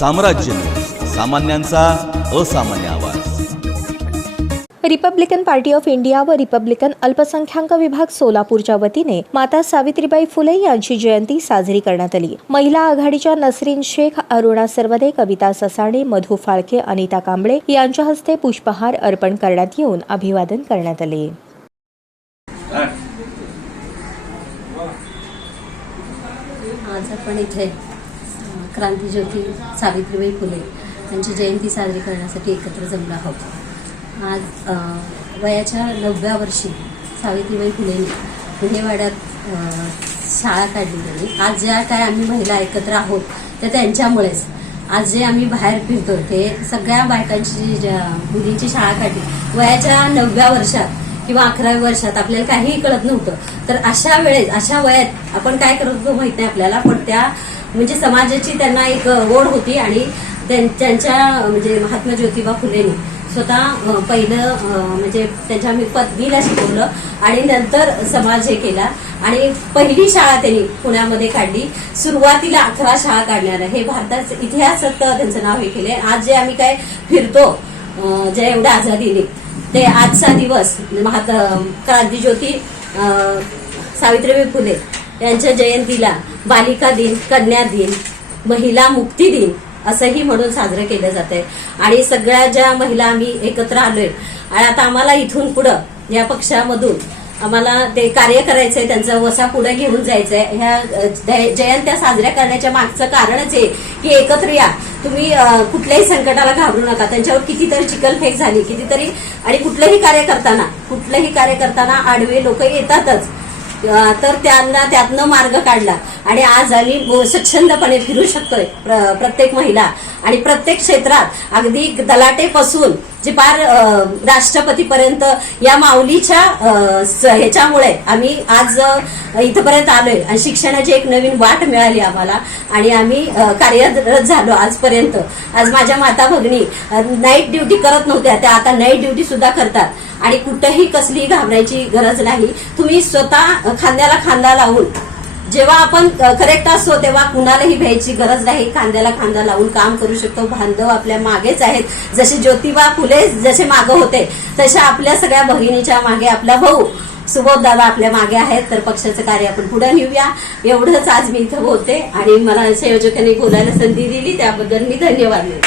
साम्राज्य सामान्यांचा असामान्य आवाज। रिपब्लिकन पार्टी ऑफ इंडिया व रिपब्लिकन अल्पसंख्याक विभाग सोलापूरच्या वतीने माता सावित्रीबाई फुले यांची जयंती साजरी करण्यात आली। महिला आघाडीच्या नसरीन शेख, अरुणा सरवदे, कविता ससाणे, मधु फाळके, अनिता कांबळे यांच्या हस्ते पुष्पहार अर्पण करण्यात येऊन अभिवादन करण्यात आले। आज आपण इथे क्रांतिज्योती सावित्रीबाई फुले यांची जयंती साजरी करण्यासाठी एकत्र जमलो आहोत। आज वयाच्या 9व्या वर्षी सावित्रीबाई फुलेंनी विहेवाड्यात शाळा काढली त्यांनी। आज ज्या काय आम्ही महिला एकत्र आहोत ते त्यांच्यामुळेच। आज जे आम्ही बाहेर फिरतो ते सगळ्या बायकांची मुलींची शाळा काढली वयाच्या 9व्या वर्षात किंवा 11व्या वर्षात। आपल्याला काहीही कळत नव्हतं, तर अशा वेळेस अशा वयात आपण काय करत होतो माहित नाही आपल्याला, पण त्या म्हणजे समाजाची त्यांना एक ओढ होती आणि त्यांच्या म्हणजे महात्मा ज्योतिबा फुलेंनी स्वतः पहिलं म्हणजे त्यांच्या पत्नीला शिकवलं आणि नंतर समाज हे केला आणि पहिली शाळा त्यांनी पुण्यामध्ये काढली। सुरुवातीला 11 शाळा काढणार हे भारताच्या इतिहासात त्यांचं नाव हे केले। आज जे आम्ही काय फिरतो जे एवढ्या आझादीने, ते आजचा दिवस क्रांतिज्योती सावित्रीबाई फुले यांच्या जयंतीला बालिका दिन, कन्या दिन, महिला मुक्ती दिन असंही म्हणून साजरं केलं जातंय। आणि सगळ्या ज्या महिला आम्ही एकत्र आलोय आणि आता आम्हाला इथून पुढं या पक्षामधून आम्हाला ते कार्य करायचंय, त्यांचा वसा पुढे घेऊन जायचंय। ह्या जयंत्या साजऱ्या करण्याच्या मागचं कारणच आहे की एकत्र या, तुम्ही कुठल्याही संकटाला घाबरू नका। त्यांच्यावर कितीतरी चिखलफेक झाली, कितीतरी, आणि कुठलंही कार्य करताना आडवे लोक येतातच, तर त्यांना त्यातनं मार्ग काढला आणि आज आम्ही स्वच्छंदपणे फिरू शकतोय प्रत्येक महिला आणि प्रत्येक क्षेत्रात, अगदी तलाटेपासून जे पार राष्ट्रपतीपर्यंत या माऊलीच्या ह्याच्यामुळे आम्ही आज इथपर्यंत आलोय आणि शिक्षणाची एक नवीन वाट मिळाली आम्हाला आणि आम्ही कार्यरत झालो आजपर्यंत। आज माझ्या माता भगिनी नाईट ड्युटी करत नव्हत्या, त्या आता नाईट ड्युटी सुद्धा करतात आणि कुठेही कसली घाबरायची गरज नाही। तुम्ही स्वतः खांद्याला खांदा लावून, जेव्हा आपण करेक्ट असतो तेव्हा कुणालाही भ्यायची गरज नाही, खांद्याला खांदा लावून काम करू शकतो। बांधव आपल्या मागेच आहेत, जसे ज्योतिबा फुले जसे मागे होते तशा आपल्या सगळ्या भगिनीच्या मागे आपला भाऊ सुबोध दादा आपल्या मागे आहेत। तर पक्षाचं कार्य आपण पुढे नेऊया, एवढंच आज मी इथं बोलते आणि मला संयोजकांनी बोलायला संधी दिली त्याबद्दल मी धन्यवाद देते।